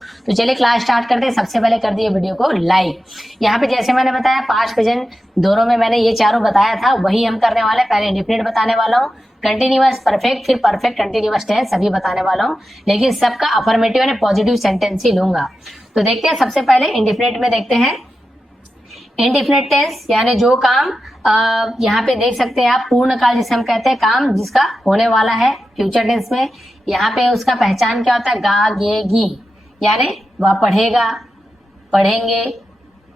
तो चलिए class start करते हैं। सबसे पहले कर दिए वीडियो को लाइक। यहाँ पे जैसे मैंने बताया पास्ट प्रेजेंट दोनों में मैंने ये चारों बताया था, वही हम करने वाले हैं। पहले इंडिफिनिट बताने वाला हूँ, कंटिन्यूअस, परफेक्ट, फिर परफेक्ट कंटिन्यूअस टेंस सभी बताने वाला हूँ, लेकिन सबका अफर्मेटिव यानी पॉजिटिव सेंटेंस ही लूंगा। तो देखते हैं, सबसे पहले इंडिफिनिट में देखते हैं। इंडिफिनिट टेंस यानी जो काम यहाँ पे देख सकते हैं आप, पूर्ण काल जिसे हम कहते हैं, काम जिसका होने वाला है फ्यूचर टेंस में। यहाँ पे उसका पहचान क्या होता है, गा गे गी, यानी वह पढ़ेगा, पढ़ेंगे,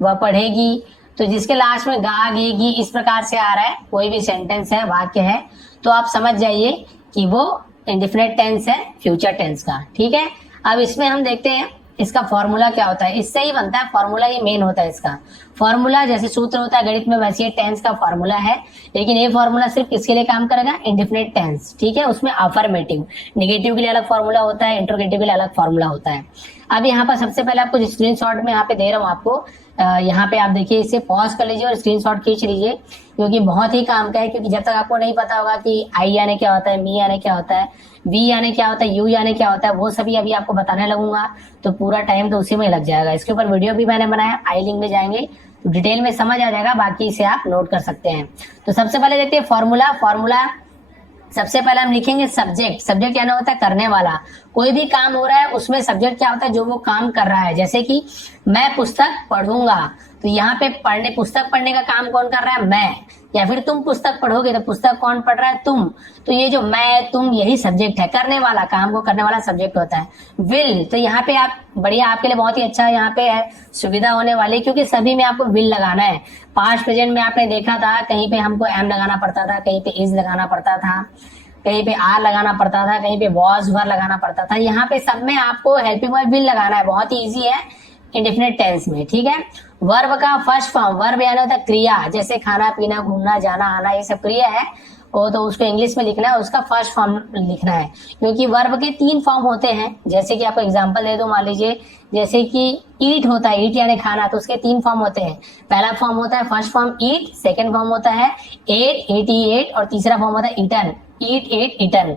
वह पढ़ेगी। तो जिसके लास्ट में गा गे गी इस प्रकार से आ रहा है, कोई भी सेंटेंस है, वाक्य है, तो आप समझ जाइए कि वो इंडिफिनिट टेंस है फ्यूचर टेंस का। ठीक है, अब इसमें हम देखते हैं इसका फॉर्मूला क्या होता है। इससे ही बनता है फॉर्मूला, ही मेन होता है इसका फॉर्मूला। जैसे सूत्र होता है गणित में, वैसे टेंस का फॉर्मूला है, लेकिन ये फॉर्मूला सिर्फ किसके लिए काम करेगा, इंडिफिनिट टेंस। ठीक है, उसमें अफर्मेटिव, नेगेटिव के लिए अलग फॉर्मूला होता है, इंट्रोगेटिव के लिए अलग फॉर्मूला होता है। अब यहाँ पर सबसे पहले आपको स्क्रीनशॉट में यहाँ पे दे रहा हूँ आपको, यहाँ पे आप देखिए, इसे पॉज कर लीजिए और स्क्रीनशॉट खींच लीजिए, क्योंकि बहुत ही काम का है। क्योंकि जब तक आपको नहीं पता होगा कि आई यानी क्या होता है, मी यानी क्या होता है, वी यानी क्या होता है, यू यानी क्या होता है, वो सभी अभी आपको बताने लगूंगा, तो पूरा टाइम तो उसी में लग जाएगा। इसके ऊपर वीडियो भी मैंने बनाया, आई लिंक में जाएंगे तो डिटेल में समझ आ जाएगा, बाकी इसे आप नोट कर सकते हैं। तो सबसे पहले देखते हैं फॉर्मूला। सबसे पहले हम लिखेंगे सब्जेक्ट। सब्जेक्ट यानी होता है करने वाला। कोई भी काम हो रहा है उसमें सब्जेक्ट क्या होता है, जो वो काम कर रहा है। जैसे कि मैं पुस्तक पढ़ूंगा, तो यहाँ पे पुस्तक पढ़ने का काम कौन कर रहा है, मैं। या फिर तुम पुस्तक पढ़ोगे, तो पुस्तक कौन पढ़ रहा है, तुम। तो ये जो मैं तुम यही सब्जेक्ट है, करने वाला, काम को करने वाला सब्जेक्ट होता है। विल, तो यहाँ पे आप बढ़िया, आपके लिए बहुत ही अच्छा यहाँ पे है, सुविधा होने वाली, क्योंकि सभी में आपको विल लगाना है। पास्ट प्रेजेंट में आपने देखा था कहीं पे हमको एम लगाना पड़ता था, कहीं पे इज लगाना पड़ता था, कहीं पे आर लगाना पड़ता था, कहीं पे वॉज वर लगाना पड़ता था। यहाँ पे सब में आपको हेल्पिंग वर्ब विल लगाना है, बहुत ही ईजी है इंडेफिनिट टेंस में। ठीक है, वर्ब का फर्स्ट फॉर्म, वर्ब यानी होता है क्रिया, जैसे खाना पीना, घूमना, जाना, आना, ये सब क्रिया है, वो तो उसको इंग्लिश में लिखना है, उसका फर्स्ट फॉर्म लिखना है। क्योंकि वर्ब के 3 फॉर्म होते हैं, जैसे कि आपको एग्जांपल दे दूं, मान लीजिए जैसे कि ईट होता है, ईट यानी खाना, तो उसके 3 फॉर्म होते हैं। पहला फॉर्म होता है फर्स्ट फॉर्म ईट, सेकंड फॉर्म होता है एट, 88, और तीसरा फॉर्म होता है ईटन, ईट, एट, ईटन।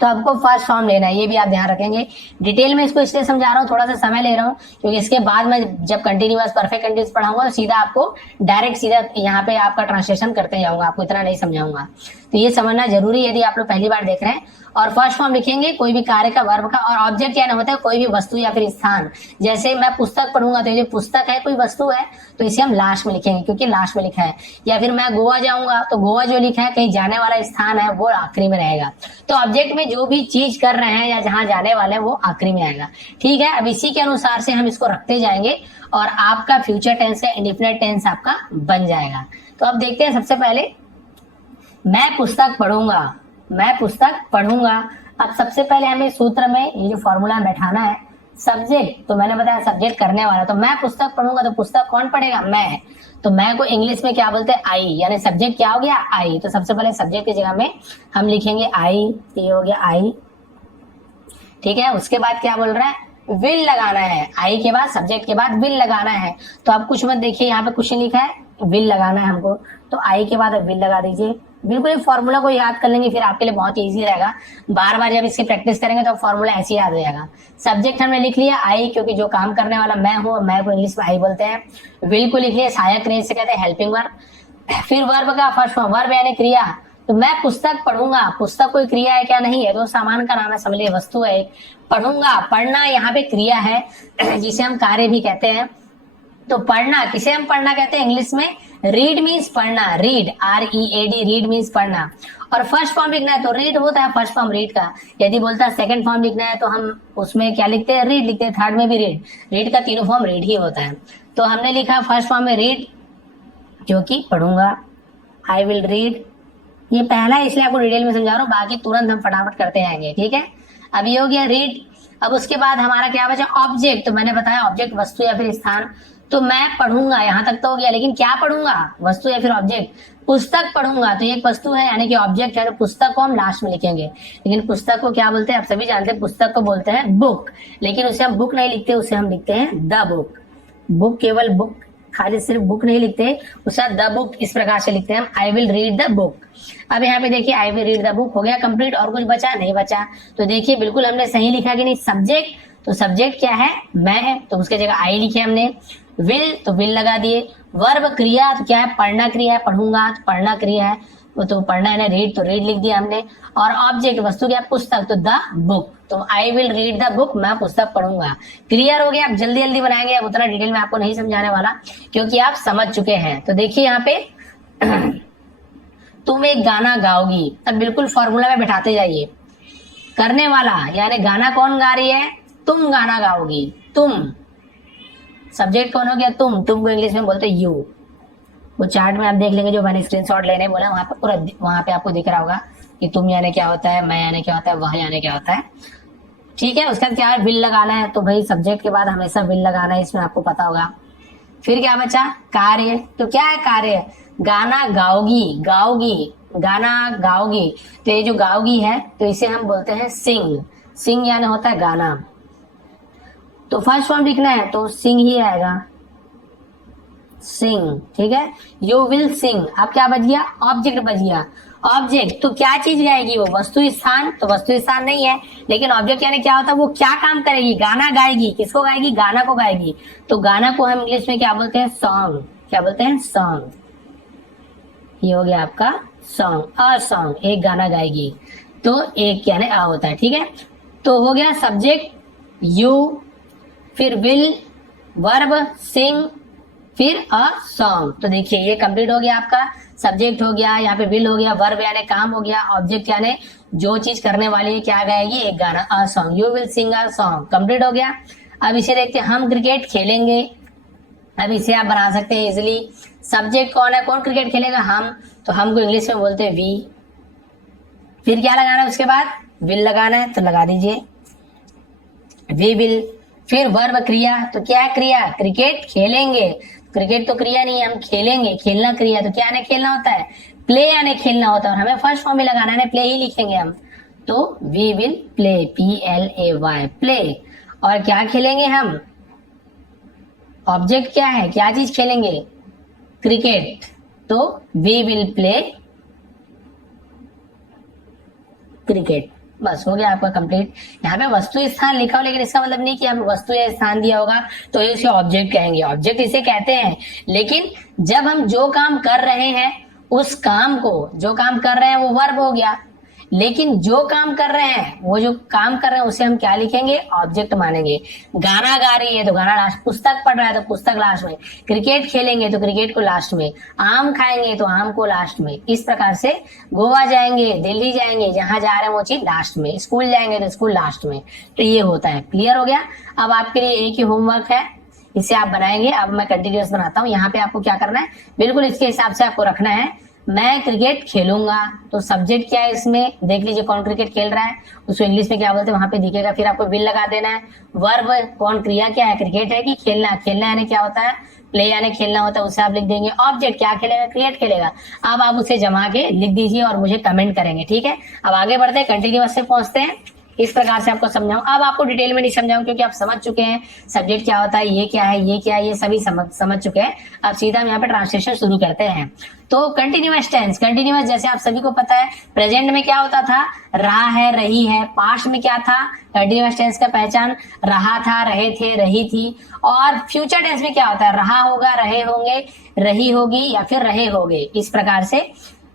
तो आपको फर्स्ट फॉर्म लेना है, ये भी आप ध्यान रखेंगे। डिटेल में इसको इसलिए समझा रहा हूँ, थोड़ा सा समय ले रहा हूँ, क्योंकि इसके बाद में जब कंटिन्यूअस परफेक्ट कंटिन्यूअस पढ़ाऊंगा तो सीधा आपको डायरेक्ट सीधा यहाँ पे आपका ट्रांसलेशन करते जाऊंगा, आपको इतना नहीं समझाऊंगा। तो ये समझना जरूरी है यदि आप लोग पहली बार देख रहे हैं। और फर्स्ट फॉर्म लिखेंगे कोई भी कार्य का, वर्ब का, और ऑब्जेक्ट यानी होता है कोई भी वस्तु या फिर स्थान। जैसे मैं पुस्तक पढ़ूंगा, तो ये जो पुस्तक है कोई वस्तु है, तो इसे हम लास्ट में लिखेंगे क्योंकि लास्ट में लिखा है। या फिर मैं गोवा जाऊंगा, तो गोवा जो लिखा है कहीं जाने वाला स्थान है, वो आखिरी में रहेगा। तो ऑब्जेक्ट में जो भी चीज कर रहे हैं या जहां जाने वाले हैं, वो आखिरी में आएगा। ठीक है, अब इसी के अनुसार से हम इसको रखते जाएंगे और आपका फ्यूचर टेंस का इंडेफिनिट टेंस आपका बन जाएगा। तो अब देखते हैं, सबसे पहले मैं पुस्तक पढ़ूंगा, मैं पुस्तक पढ़ूंगा। अब सबसे पहले हमें सूत्र में ये जो फॉर्मूला बैठाना है, सब्जेक्ट, तो मैंने बताया सब्जेक्ट करने वाला, तो मैं पुस्तक पढ़ूंगा, तो पुस्तक कौन पढ़ेगा, मैं। तो मैं को इंग्लिश में क्या बोलते हैं, आई, यानी सब्जेक्ट क्या हो गया, आई। तो सबसे पहले सब्जेक्ट की जगह में हम लिखेंगे आई, ये हो गया आई। ठीक है, उसके बाद क्या बोल रहा है, विल लगाना है। आई के बाद, सब्जेक्ट के बाद विल लगाना है। तो आप कुछ मत देखिए, यहाँ पे कुछ नहीं लिखा है, विल लगाना है हमको, तो आई के बाद विल लगा दीजिए। बिल्कुल फॉर्मूला को याद कर लेंगे, फिर आपके लिए बहुत इजी रहेगा। बार बार जब इसकी प्रैक्टिस करेंगे तो फॉर्मूला ऐसे याद हो जाएगा। सब्जेक्ट हमने लिख लिया आई, क्योंकि जो काम करने वाला मैं हूँ, मैं को इंग्लिश में आई बोलते हैं। विल को लिख लिया, सहायक क्रिया से कहते हैं हेल्पिंग वर्ब। फिर वर्ब का फर्स्ट फॉर्म, वर्ब यानी क्रिया, तो मैं पुस्तक पढ़ूंगा, पुस्तक कोई क्रिया है क्या, नहीं है, तो सामान का नाम है, समझ लीजिए वस्तु है। पढ़ूंगा, पढ़ना यहाँ पे क्रिया है, जिसे हम कार्य भी कहते हैं। तो पढ़ना, किसे हम पढ़ना कहते हैं इंग्लिश में, रीड मीन्स पढ़ना, रीड, READ, रीड मीन्स पढ़ना। और फर्स्ट फॉर्म लिखना है तो रीड होता है फर्स्ट फॉर्म रीड का। यदि बोलता है सेकंड फॉर्म लिखना है तो हम उसमें क्या लिखते हैं, रीड लिखते हैं। थर्ड में भी रीड, रीड का तीनों फॉर्म रीड ही होता है। तो हमने लिखा फर्स्ट फॉर्म में रीड, जो कि पढ़ूंगा, आई विल रीड। ये पहला है इसलिए आपको डिटेल में समझा रहा हूँ, बाकी तुरंत हम फटाफट करते जाएंगे। ठीक है, अब ये हो गया रीड। अब उसके बाद हमारा क्या बचा, ऑब्जेक्ट। तो मैंने बताया ऑब्जेक्ट वस्तु या फिर स्थान। तो मैं पढ़ूंगा, यहां तक तो हो गया, लेकिन क्या पढ़ूंगा, वस्तु या फिर ऑब्जेक्ट। पुस्तक पढ़ूंगा, तो एक वस्तु है यानी कि ऑब्जेक्ट है, तो पुस्तक को हम लास्ट में लिखेंगे। लेकिन पुस्तक को क्या बोलते हैं, आप सभी जानते हैं, पुस्तक को बोलते हैं बुक, लेकिन उसे हम बुक नहीं लिखते, उसे हम लिखते हैं द बुक। बुक केवल बुक, खाली सिर्फ बुक नहीं लिखते, उसे द बुक इस प्रकार से लिखते हैं हम, I will read the book. अब यहाँ पे देखिए I will read the book हो गया कंप्लीट, और कुछ बचा नहीं बचा। तो देखिए बिल्कुल हमने सही लिखा कि नहीं, सब्जेक्ट तो सब्जेक्ट क्या है, मैं है, तो उसके जगह आई लिखे हमने। विल तो विल लगा दिए। वर्ब क्रिया तो क्या है, पढ़ना क्रिया है, पढ़ूंगा तो पढ़ना क्रिया है, वो तो पढ़ना है ना, रीड तो रीड लिख दिया हमने। और ऑब्जेक्ट वस्तु क्या, पुस्तक, तो द बुक, तो I will read the book, मैं पुस्तक पढ़ूंगा। क्लियर हो गया। आप जल्दी जल्दी बनाएंगे, अब उतना डिटेल में आपको नहीं समझाने वाला क्योंकि आप समझ चुके हैं। तो देखिए यहाँ पे तुम एक गाना गाओगी, अब बिल्कुल फॉर्मूला में बैठाते जाइए। करने वाला यानी गाना कौन गा रही है, तुम गाना गाओगी, तुम। सब्जेक्ट कौन हो गया, तुम को इंग्लिश में बोलते हैं यू। वो चार्ट में आप देख लेंगे जो मैंने स्क्रीनशॉट लेने बोला, वहां पे पूरा वहां पे आपको दिख रहा होगा कि तुम यानी क्या होता है, मैं यानी क्या होता है, वह यानी क्या होता है। ठीक है, उसका क्या है, विल लगाना है, तो भाई सब्जेक्ट के बाद हमेशा विल लगाना है, इसमें आपको पता होगा। फिर क्या बचा, कार्य, तो क्या है कार्य, गाना गाओगी, गाओगी, गाना गाओगी, तो ये जो गाओगी है तो इसे हम बोलते हैं सिंग। सिंग यानी होता है गाना, तो फर्स्ट फॉर्म लिखना है तो सिंग ही आएगा, सिंग। ठीक है, यू विल सिंग। अब क्या बच गया, ऑब्जेक्ट बच गया। ऑब्जेक्ट तो क्या चीज गाएगी, वो वस्तु स्थान, तो वस्तु स्थान नहीं है, लेकिन ऑब्जेक्ट यानी क्या होता है, वो क्या काम करेगी, गाना गाएगी। किसको गाएगी, गाना को गाएगी। तो गाना को हम इंग्लिश में क्या बोलते हैं, सॉन्ग। क्या बोलते हैं, सॉन्ग। ये हो गया आपका सॉन्ग, अ सॉन्ग, एक गाना गाएगी, तो एक यानी अ होता है। ठीक है, तो हो गया सब्जेक्ट यू, फिर विल, वर्ब सिंग, फिर अ सॉन्ग। तो देखिए ये कंप्लीट हो गया आपका, सब्जेक्ट हो गया, यहाँ पे विल हो गया, वर्ब यानी काम हो गया, ऑब्जेक्ट यानी जो चीज करने वाली है क्या गाएगी, एक गाना, a song, you will sing a song, complete हो गया। अब इसे देखते हैं, हम क्रिकेट खेलेंगे। अब इसे आप बना सकते हैं इजिली। सब्जेक्ट कौन है, कौन क्रिकेट खेलेगा, हम, तो हम को इंग्लिश में बोलते हैं वी। फिर क्या लगाना है उसके बाद, विल लगाना है, तो लगा दीजिए वी विल। फिर वर्ब क्रिया, तो क्या है क्रिया, क्रिकेट खेलेंगे। क्रिकेट तो क्रिया नहीं है, हम खेलेंगे, खेलना क्रिया, तो क्या है, खेलना होता है, प्ले यानी खेलना होता है, और हमें फर्स्ट फॉर्म में लगाना है, प्ले ही लिखेंगे हम, तो we will play, PLAY, play. और क्या खेलेंगे हम, ऑब्जेक्ट क्या है, क्या चीज खेलेंगे, क्रिकेट, तो वी विल प्ले क्रिकेट। बस हो गया आपका कंप्लीट। यहाँ पे वस्तु स्थान लिखा हो, लेकिन इसका मतलब नहीं कि यहाँ पे वस्तु या स्थान दिया होगा तो ये उसे ऑब्जेक्ट कहेंगे, ऑब्जेक्ट इसे कहते हैं। लेकिन जब हम जो काम कर रहे हैं उस काम को, जो काम कर रहे हैं वो वर्ब हो गया, लेकिन जो काम कर रहे हैं, वो जो काम कर रहे हैं उसे हम क्या लिखेंगे, ऑब्जेक्ट मानेंगे। गाना गा रही है तो गाना लास्ट, पुस्तक पढ़ रहा है तो पुस्तक लास्ट में, क्रिकेट खेलेंगे तो क्रिकेट को लास्ट में, आम खाएंगे तो आम को लास्ट में। इस प्रकार से गोवा जाएंगे, दिल्ली जाएंगे, जहां जा रहे हैं वो चीज लास्ट में, स्कूल जाएंगे तो स्कूल लास्ट में। तो ये होता है। क्लियर हो गया। अब आपके लिए एक ही होमवर्क है, इसे आप बनाएंगे। अब मैं कंटिन्यूअस बनाता हूँ। यहाँ पे आपको क्या करना है, बिल्कुल इसके हिसाब से आपको रखना है। मैं क्रिकेट खेलूंगा, तो सब्जेक्ट क्या है इसमें, देख लीजिए कौन क्रिकेट खेल रहा है, उसको इंग्लिश में क्या बोलते हैं वहां पे दिखेगा। फिर आपको विल लगा देना है। वर्ब कौन, क्रिया क्या है, क्रिकेट है कि खेलना, खेलना यानी क्या होता है, प्ले यानी खेलना होता है, उसे आप लिख देंगे। ऑब्जेक्ट क्या खेलेगा, क्रिकेट खेलेगा। अब आप उसे जमा के लिख दीजिए और मुझे कमेंट करेंगे। ठीक है, अब आगे बढ़ते हैं, कंटिन्यूअस से पहुंचते हैं। इस प्रकार से आपको समझाऊं। अब आपको डिटेल में नहीं समझाऊं क्योंकि आप समझ चुके हैं सब्जेक्ट क्या होता है, ये क्या है, ये क्या है, ये सभी समझ चुके हैं। अब सीधा हम यहाँ पे ट्रांसलेशन शुरू करते हैं। तो कंटिन्यूअस टेंस, कंटिन्यूअस जैसे आप सभी को पता है, प्रेजेंट में क्या होता था, रहा है, रही है। पास्ट में क्या था, कंटिन्यूअस टेंस का पहचान रहा था, रहे थे, रही थी। और फ्यूचर टेंस में क्या होता है, रहा होगा, रहे होंगे, रही होगी या फिर रहे होगे। इस प्रकार से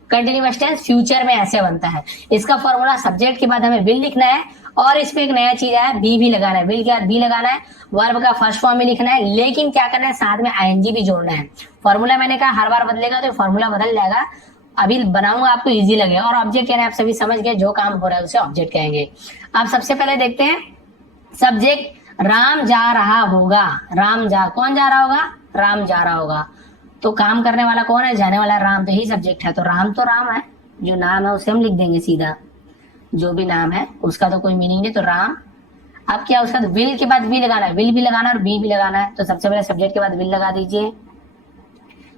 कंटिन्यूअस टेंस फ्यूचर में ऐसे बनता है। इसका फॉर्मूला, सब्जेक्ट के बाद हमें विल लिखना है और इसमें एक नया चीज है, बी भी लगाना है। विल के बाद बी लगाना है, वर्ब का फर्स्ट फॉर्म में लिखना है, लेकिन क्या करना है, साथ में आईएनजी भी जोड़ना है। फॉर्मूला मैंने कहा हर बार बदलेगा तो फॉर्मूला बदल जाएगा, अभी बनाऊंगा आपको इजी लगेगा। और ऑब्जेक्ट यानी आप सभी समझ गए, जो काम हो रहा है उसे ऑब्जेक्ट कहेंगे। अब सबसे पहले देखते हैं सब्जेक्ट, राम जा रहा होगा। राम जा, कौन जा रहा होगा, राम जा रहा होगा। तो काम करने वाला कौन है, जाने वाला राम, तो यही सब्जेक्ट है। तो राम है, जो नाम है उसे हम लिख देंगे सीधा, जो भी नाम है उसका तो कोई मीनिंग नहीं, तो राम। अब क्या, उसका विल के बाद बी लगाना है, विल भी लगाना है और बी भी लगाना है। तो सबसे पहले सब्जेक्ट के बाद विल लगा दीजिए,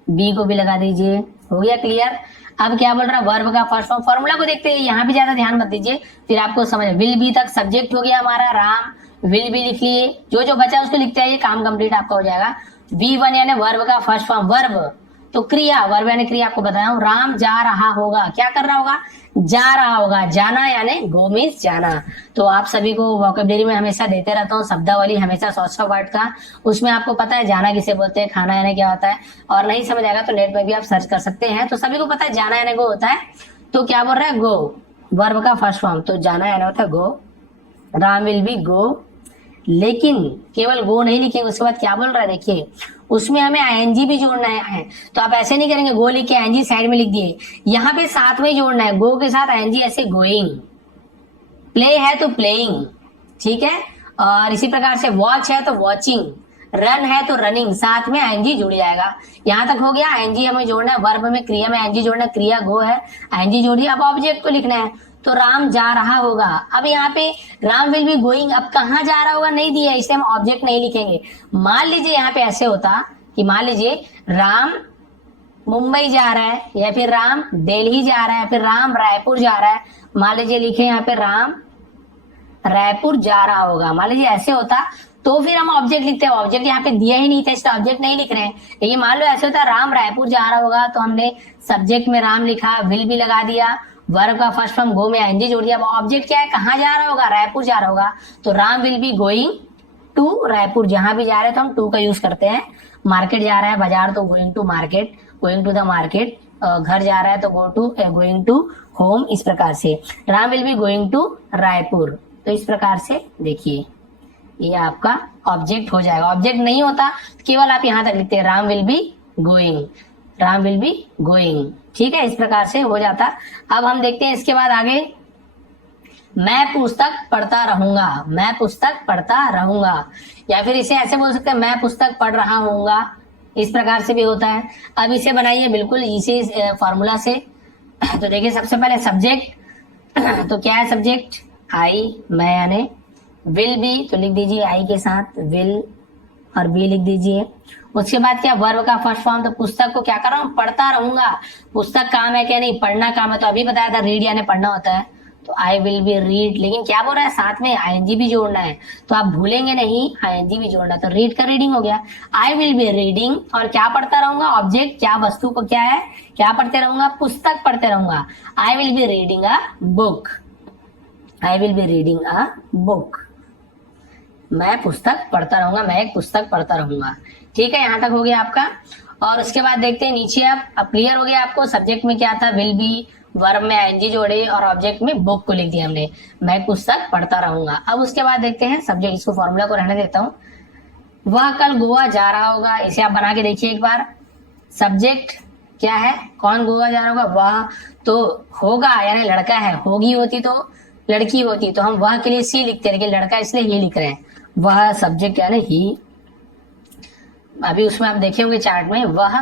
बी को भी लगा दीजिए। हो गया क्लियर। अब क्या बोल रहा है, वर्ब का फर्स्ट फॉर्म। फॉर्मूला को देखते हैं, यहाँ भी ज्यादा ध्यान मत दीजिए, फिर आपको समझ। विल बी तक सब्जेक्ट हो गया हमारा राम, विल भी लिख लिए, जो जो बचा उसको लिखते हैं, ये काम कंप्लीट आपका हो जाएगा। V1 यानी वर्ब का फर्स्ट फॉर्म, वर्ब, तो क्रिया, वर्ब यानी क्रिया आपको बताया हूँ, राम जा रहा होगा, क्या कर रहा होगा, जा रहा होगा, जाना यानी गो मीन्स जाना। तो आप सभी को वोकेबलरी में हमेशा देते रहता हूँ शब्दावली, हमेशा शॉर्ट्स ऑफ वर्ड का, उसमें आपको पता है जाना किसे बोलते हैं, खाना यानी क्या होता है, और नहीं समझ आएगा तो नेट पे भी आप सर्च कर सकते हैं। तो सभी को पता है जाना यानी गो होता है, तो क्या बोल रहा है, गो, वर्ब का फर्स्ट फॉर्म, तो जाना यानी होता है गो, राम विल बी गो, लेकिन केवल गो नहीं लिखेंगे, उसके बाद क्या बोल रहा है देखिए, उसमें हमें आईएनजी भी जोड़ना है। तो आप ऐसे नहीं करेंगे गो लिख के आईएनजी साइड में लिख दिए, यहाँ पे साथ में जोड़ना है, गो के साथ आईएनजी, ऐसे गोइंग, प्ले है तो प्लेइंग, ठीक है, और इसी प्रकार से वॉच है तो वॉचिंग, रन है तो रनिंग, साथ में आईएनजी जुड़ जाएगा। यहां तक हो गया, आईएनजी हमें जोड़ना है, वर्ब में क्रिया में आईएनजी जोड़ना है, क्रिया गो है, आईएनजी जोड़िए, अब ऑब्जेक्ट को लिखना है, तो राम जा रहा होगा। अब यहाँ पे राम विल बी गोइंग, अब कहाँ जा रहा होगा नहीं दिया, इसलिए हम ऑब्जेक्ट नहीं लिखेंगे। मान लीजिए यहाँ पे ऐसे होता कि मान लीजिए राम मुंबई जा रहा है, या फिर राम दिल्ली जा रहा है, फिर राम रायपुर जा रहा है, मान लीजिए लिखे यहाँ पे राम रायपुर जा रहा होगा, मान लीजिए ऐसे होता, तो फिर हम ऑब्जेक्ट लिखते हैं। ऑब्जेक्ट यहाँ पे दिया ही नहीं था, इसलिए ऑब्जेक्ट नहीं लिख रहे हैं। लेकिन मान लो ऐसे होता राम रायपुर जा रहा होगा, तो हमने सब्जेक्ट में राम लिखा, विल भी लगा दिया, वर्ब का फर्स्ट फॉर्म गो में आईएनजी जोड़ दिया। अब ऑब्जेक्ट क्या है, कहाँ जा रहा होगा, रायपुर जा रहा होगा, तो Ram will be going to Raipur, जहां भी जा रहे हैं तो हम टू का यूज करते हैं। मार्केट जा रहा है बाजार, तो going to market, going to the market, घर जा रहा है तो गोइंग टू होम, इस प्रकार से Ram will be going to Raipur. तो इस प्रकार से देखिए ये आपका ऑब्जेक्ट हो जाएगा। ऑब्जेक्ट नहीं होता केवल आप यहां तक लिखते हैं Ram will be going, Ram will be going, ठीक है, इस प्रकार से हो जाता। अब हम देखते हैं इसके बाद आगे, मैं पुस्तक पढ़ता रहूंगा, मैं पुस्तक पढ़ता रहूंगा, या फिर इसे ऐसे बोल सकते हैं मैं पुस्तक पढ़ रहा हूंगा, इस प्रकार से भी होता है। अब इसे बनाइए बिल्कुल इसी फॉर्मूला से। तो देखिए सबसे पहले सब्जेक्ट, तो क्या है सब्जेक्ट, आई, मैं यानी, विल बी तो लिख दीजिए आई के साथ विल और बी लिख दीजिए। उसके बाद क्या, वर्ब का फर्स्ट फॉर्म, तो पुस्तक को क्या कर रहा हूँ, पढ़ता रहूंगा। पुस्तक काम है क्या, नहीं, पढ़ना काम है, तो अभी बताया था रीड यानी पढ़ना होता है, तो आई विल बी रीड, लेकिन क्या बोल रहा है साथ में आईएनजी भी जोड़ना है, तो आप भूलेंगे नहीं, आईएनजी भी जोड़ना, तो रीड का रीडिंग हो गया। आई विल बी रीडिंग, और क्या पढ़ता रहूंगा, ऑब्जेक्ट, क्या वस्तु को क्या है, क्या पढ़ते रहूंगा, पुस्तक पढ़ते रहूंगा। I will be reading a book, I will be reading a book, मैं पुस्तक पढ़ता रहूंगा, मैं एक पुस्तक पढ़ता रहूंगा, ठीक है, यहां तक हो गया आपका। और उसके बाद देखते हैं नीचे, अब क्लियर हो गया आपको, सब्जेक्ट में क्या था, विल बी, वर्ब में आईएनजी जोड़े, और ऑब्जेक्ट में बुक को लिख दिया हमने, मैं पुस्तक पढ़ता रहूंगा। अब उसके बाद देखते हैं सब्जेक्ट, इसको फॉर्मूला को रहने देता हूँ, वह कल गोवा जा रहा होगा, इसे आप बना के देखिए एक बार। सब्जेक्ट क्या है, कौन गोवा जा रहा होगा, वह, तो होगा यानी लड़का है, होगी होती तो लड़की होती, तो हम वह के लिए सी लिखते हैं, लेकिन लड़का इसलिए ये लिख रहे हैं, वह सब्जेक्ट यानी ही। अभी उसमें आप देखे होंगे चार्ट में, वह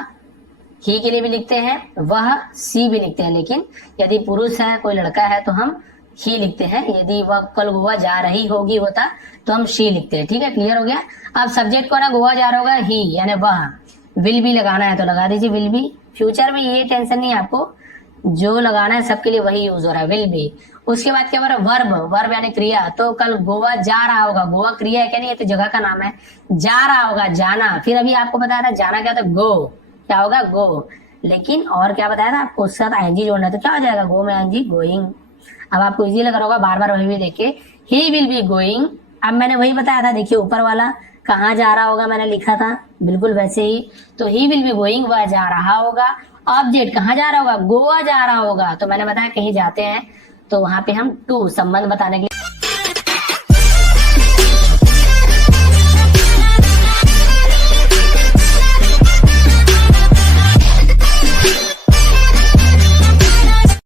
ही के लिए भी लिखते हैं, वह सी भी लिखते हैं, लेकिन यदि पुरुष है, कोई लड़का है, तो हम ही लिखते हैं। यदि वह कल गोवा जा रही होगी होता तो हम शी लिखते हैं, ठीक है, क्लियर हो गया। अब सब्जेक्ट को ना गोवा जा रहा होगा, ही यानी वह, विल भी लगाना है तो लगा दीजिए विल भी, फ्यूचर में ये टेंशन नहीं है आपको, जो लगाना है सबके लिए वही यूज हो रहा है, विल भी। उसके बाद क्या बोल रहा है, वर्ब, वर्ब यानी क्रिया, तो कल गोवा जा रहा होगा, गोवा क्रिया है क्या, नहीं, ये तो जगह का नाम है, जा रहा होगा जाना, फिर अभी आपको बताया था जाना क्या था, गो, क्या होगा गो, लेकिन और क्या बताया था आपको, उसके साथ आईएनजी जोड़ना है, तो क्या हो जाएगा, गो में आईएनजी, गोइंग। अब आपको इजी लग रहा होगा, बार बार वही भी देखे, ही विल बी गोइंग। अब मैंने वही बताया था, देखिए ऊपर वाला कहाँ जा रहा होगा मैंने लिखा था, बिल्कुल वैसे ही, तो ही विल बी गोइंग, वह जा रहा होगा। ऑब्जेक्ट कहाँ जा रहा होगा, गोवा जा रहा होगा, तो मैंने बताया कहीं जाते हैं तो वहां पे हम टू संबंध बताने के लिए